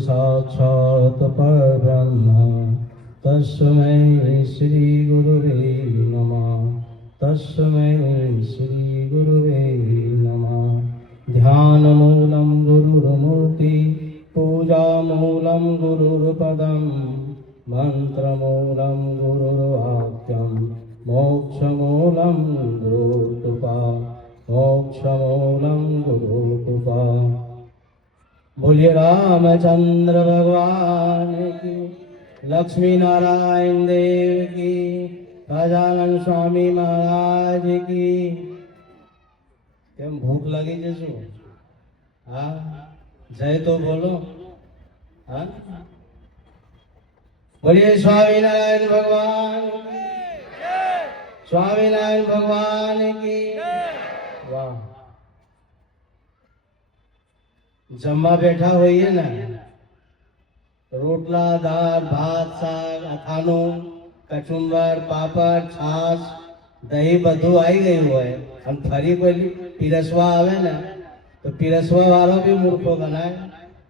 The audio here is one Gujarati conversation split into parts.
साक्षात् परब्रह्म तस्मै श्री गुरुवे नमः। तस्मै श्री गुरुवे नमः। ध्यानमूलं गुरुर्मूर्ति पूजामूलं गुरुर्पदं मंत्रमूलं गुरुर्वाक्यं मोक्षमूलं गुरुकृपा। मोक्षमूलं गुरुकृपा। बोलिए रामचंद्र भगवान की, लक्ष्मी नारायण देव की, गजानन स्वामी महाराज की। केम भूख लगी जैसू? हाँ, जय तो बोलो। हाँ, बोलिए स्वामीनारायण भगवान की, स्वामीनारायण भगवान की। वाह, जम्मा बैठा होइए ना, रोटला दाल भात शाक अथानो कचुम्बर पापड़ छाछ दही बधु आई गई हुआ है। हम फरी कोई पीरसवा आवे ना तो पीरसवा वाला भी मूर्खो गनाए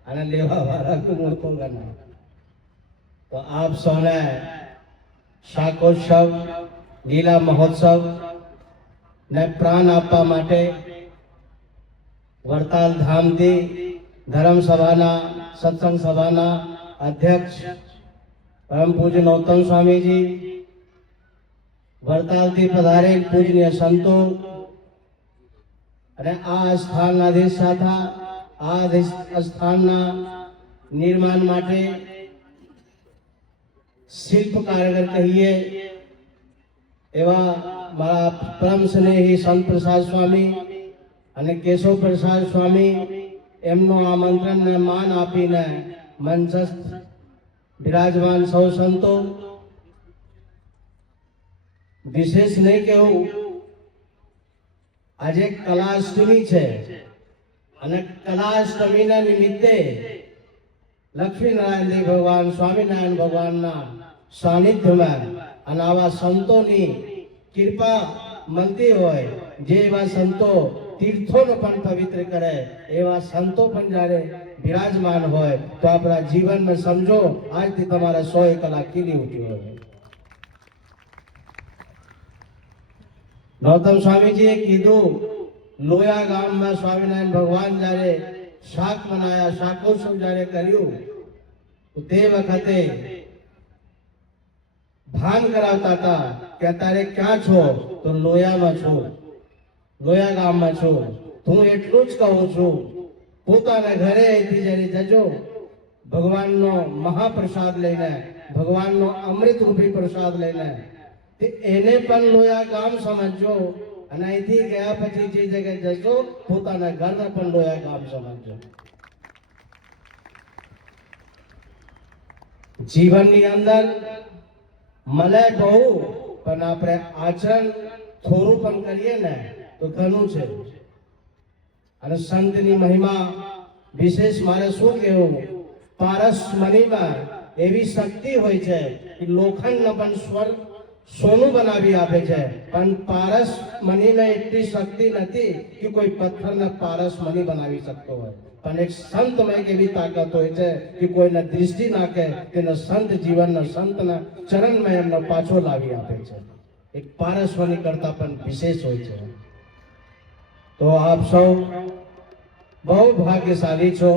और लेवा वाला भी मूर्खो गनाए। तो आप सोने शाकोत्सव लीला महोत्सव ने प्राण आपवा माटे वरताल धाम थी धर्म सभाना सत्संग सभाना अध्यक्ष परम पूज्य नौतम स्वामी जी, वरताल थी पधारे पूजनीय संतो અને આ સ્થાનના અધિષ્ઠાતા આ સ્થાનના નિર્માણ માટે શિલ્પ કારીગર કહીએ એવા મારા પરમ સ્નેહી સંત પ્રસાદ સ્વામી અને કેશવ પ્રસાદ સ્વામી એમનો આમંત્રણને માન આપીને મંચસ્થ બિરાજમાન સૌ સંતો, વિશેષ નહીં કહેવું, આજે કલાષ્ટમી છે અને કલાષ્ટમીના નિમિત્તે લક્ષ્મીનારાયણ દેવ ભગવાન સ્વામિનારાયણ ભગવાનના સાનિધ્યમાં અને આવા સંતોની કૃપા મળતી હોય, જે એવા સંતો તીર્થોને પણ પવિત્ર કરે એવા સંતો પણ જ્યારે બિરાજમાન હોય તો આપણા જીવનમાં સમજો આજથી તમારા 100 કલાક ખીલી ઉઠી હોય। नौतम स्वामी जी कीधु लोया गाम में स्वामीनारायण भगवान जारे शाक मनाया शाकोत्सव जारे कर्यु ते वखते भान करावता था कि तारे क्या छो तो लोया में छो, लोया गाम में छो। तू एटलू ज कहूं छू पोताना घरे थी जरे जजो भगवान नो महाप्रसाद लेने, भगवान नो अमृत रूपी प्रसाद लेने એને પણ લોયા ગામ સમજો અને અહીંથી ગયા પછી જે જગ્યાએ જશો પોતાના ઘરને પણ લોયા ગામ સમજો। જીવનની અંદર મળે બહુ પણ આપણે આચરણ થોડું પણ કરીએ ને તો ઘણું છે। અને સંતની મહિમા વિશેષ મારે શું કહેવું, પારસ મણીમાં એવી શક્તિ હોય છે કે લોખંડને પણ સ્વર્ગ सोनू बनावी आपे छे, पण पारस मनी में इतनी शक्ति नहीं कि कोई पत्थर ने पारस मनी बनावी सकतो है। पण एक संत में केवी ताकत होय छे कि कोई ने दृष्टि नाखे कि न संत जीवन न संत न चरण में एमनो पाछो लावी आपे छे। एक पारस मनी करता पण विशेष होय छे। तो आप सब बहु भाग्यशाली छो।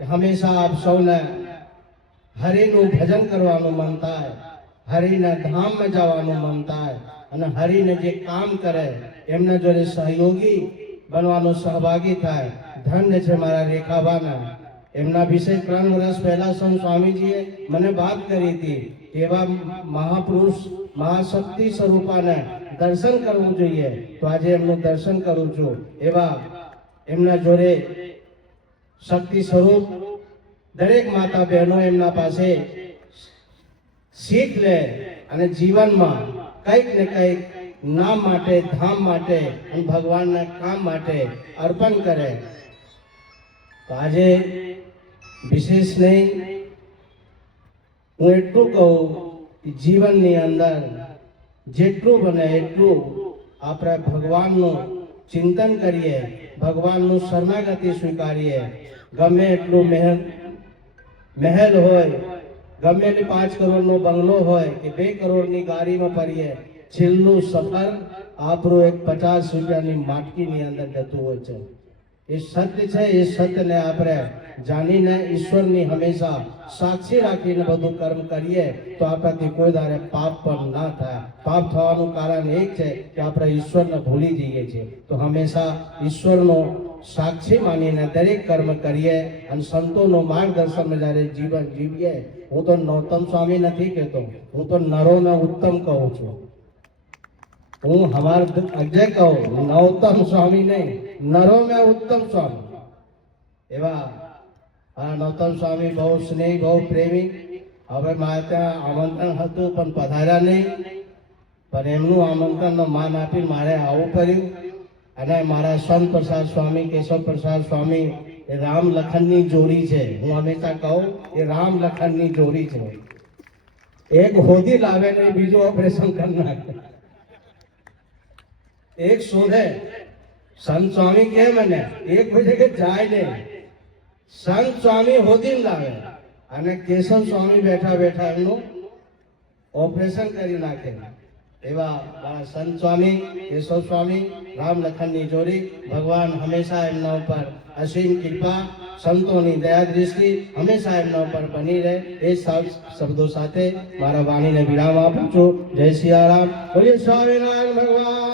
हमेशा आप सबने हरिनु भजन करवानुं मनता है, हरिना धाम में जवानुं मनता है અને હરિને જે કામ કરે એમના જોડે સહયોગી બનવાનો સહભાગી થાય। ધન્ય છે મારા રેખાબાના। એમના વિશે 3 વર્ષ પહેલા સંત સ્વામીજીએ મને વાત કરી હતી કે એવા મહાપુરુષ મહાશક્તિ સ્વરૂપાને દર્શન કરવું જોઈએ, તો આજે એમનું દર્શન કરું છું। એવા એમના જોડે શક્તિ સ્વરૂપ દરેક માતા બહેનો એમના પાસે सीख ले અને જીવનમાં કંઈક ને કંઈક નામ માટે ધામ માટે અને ભગવાનના કામ માટે અર્પણ કરે। તો આજે વિશેષ નહીં, હું એટલું કહું કે જીવનની અંદર જેટલું બને એટલું આપણે ભગવાનનું ચિંતન કરીએ, ભગવાનનું શરણાગતિ સ્વીકારીએ. ગમે એટલું મહેલ હોય, ગમે એટલી 5 કરોડનો બંગલો હોય કે 2 કરોડની ગાડીમાં ફરીએ, છેલ્લું સફર આપણું એક 50 રૂપિયાની માટકીની અંદર જતું હોય છે. એ સત્ય છે. એ સત્યને આપણે જાણીને ઈશ્વરની હંમેશા સાક્ષી રાખીને બધું કર્મ કરીએ તો આપણાથી કોઈ દાડે પાપ પણ ના થાય. પાપ થવાનું કારણ એક છે કે આપણે ઈશ્વરને ભૂલી જઈએ છીએ. તો હંમેશા ઈશ્વરનો સાક્ષી માનીને દરેક કર્મ કરીએ અને સંતોનો માર્ગદર્શનમાં જ્યારે જીવન જીવીએ. હું તો નરોત્તમ સ્વામી નથી કહેતો, હું તો નરોને ઉત્તમ કહું છું. હું હમાર અજય કહું, નરોત્તમ સ્વામી નહીં, નરો મેં ઉત્તમ સ્વામી. એવા નરોત્તમ સ્વામી બહુ સ્નેહી, બહુ પ્રેમી. હવે મારે ત્યાં આમંત્રણ હતું પણ પધાર્યા નહીં, પણ એમનું આમંત્રણનો માન આપી મારે આવવું પડ્યું. અને મારા સંત પ્રસાદ સ્વામી, કેશવ પ્રસાદ સ્વામી એ રામ લખનની જોડી છે. હું હંમેશા કહું એ રામ લખનની જોડી છે. એક હોદી લાવે ને બીજું ઓપરેશન કરી નાખે. એક શોધે. સંત સ્વામી કે મને એક બજે કે જાય નહીં. સંત સ્વામી હોદી લાવે અને કેશવ સ્વામી બેઠા બેઠા એમનું ઓપરેશન કરી નાખે. એવા સંત સ્વામી, કેશવ સ્વામી, રામ લખનની જોડી. ભગવાન હંમેશા એમના ઉપર અસીમ કૃપા, સંતોની દયા દૃષ્ટિ હંમેશા એમના ઉપર બની રહે. એ શબ્દો સાથે મારા વાણીને વિરામ આપું છું. જય સિયારામ. બોલીએ સ્વામિનારાયણ ભગવાન.